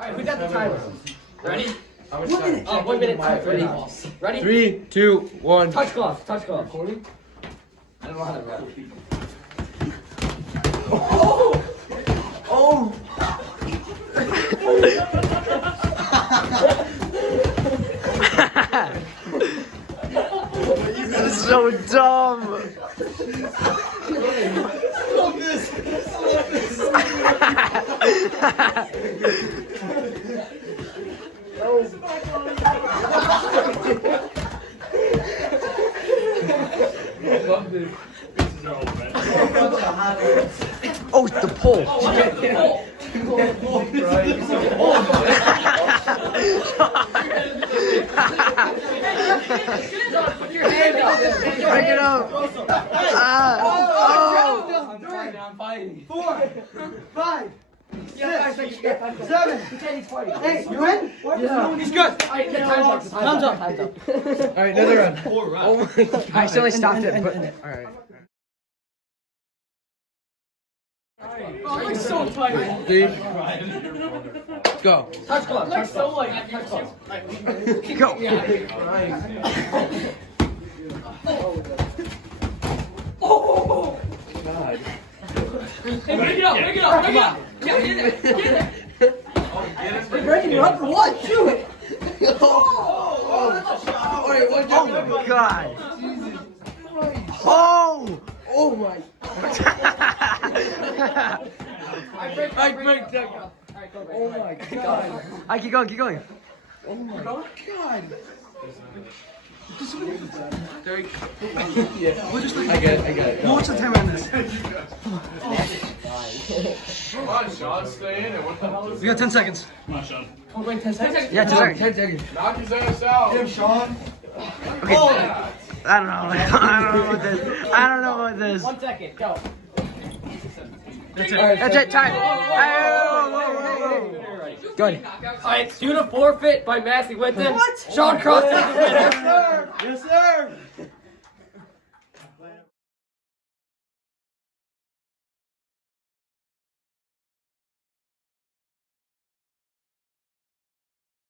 Alright, we got the timer. Ready? How much time? 1 minute. Ready? Ready? 3, 2, 1. Touch glove. Touch glove. Recording? I don't know how to rap. Oh! This is so dumb. Oh, the pole. Put your hand up. Break it up. Oh. I'm fighting. 4, 5, Yeah, 6, 7, Pretend he's fighting. 8. You in? Yeah. He's good. Alright, time's up. Time's up. Alright, another round. Oh my god. I still stopped it, but alright. I'm so tired. 3, go. Touch glove. Touch glove. Touch glove. Go. God. Hey, break it up. Break it up. Break it up. Yeah, get it. Get it. Breaking you up for what? Shoot it. Oh my god. Oh. Oh my. I break. I break that. Alright, go. Oh my god. I keep going, keep going. Oh my god. There yeah. We'll just look I at get it, I get it. We'll watch the timer on this. Come on, Sean, stay in it. What the hell is We got 10 seconds. Oh, wait, 10 seconds? Yeah, 10 seconds. 10 seconds. Knock his ass out. Sean. Okay. I don't know. I don't know about this. I don't know about this. 1 second. Go. That's it. That's it. Time. Good. Alright, due to forfeit by Massey Winton, Sean Cross is the winner. Yes, sir.